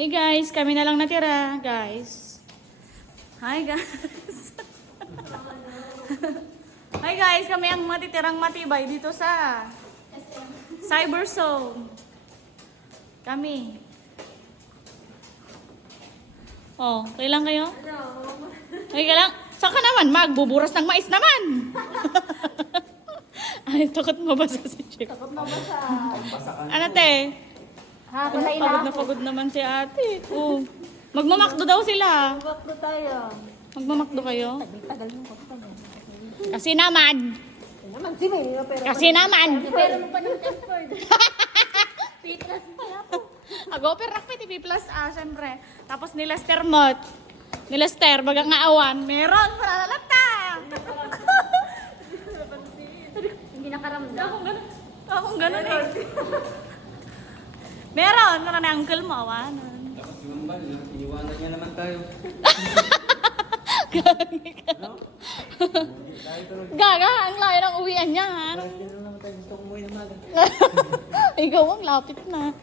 Hey guys, kami na lang natira, guys. Hi guys. Hi guys, kami ang matitirang matibay dito sa Cyberzone. Kami. Oh, kailan kayo? Ay, kailan? Saan ka naman? Magbuburas ng mais naman. Ay, takot mabasa si Chick. Takot mabasa. Ano te? Ha, Pagod na pagod naman si ate. Oh. Magmamakdo daw sila. Bakto tayo. Magmamakdo kayo? Tagal mo ko pa yan. Kasi naman. Naman, si May, pero Kasi naman. pero mo pa ng effort. P-plus pa po. Ago, pero rakpit, TV Plus, syempre. Tapos ni Lester Mott. Ni Lester, bagang ngaawan. Meron, paralalata. Hindi nakaramdam. Akong ganun eh. Meron, meron na uncle mo, awanan. Tapos yung ba, iniwanan niya naman tayo. Gaga, ang layo ng uwian niya, ha? Hindi naman tayo gusto umuwi ng maga. Ikaw ang lapit na.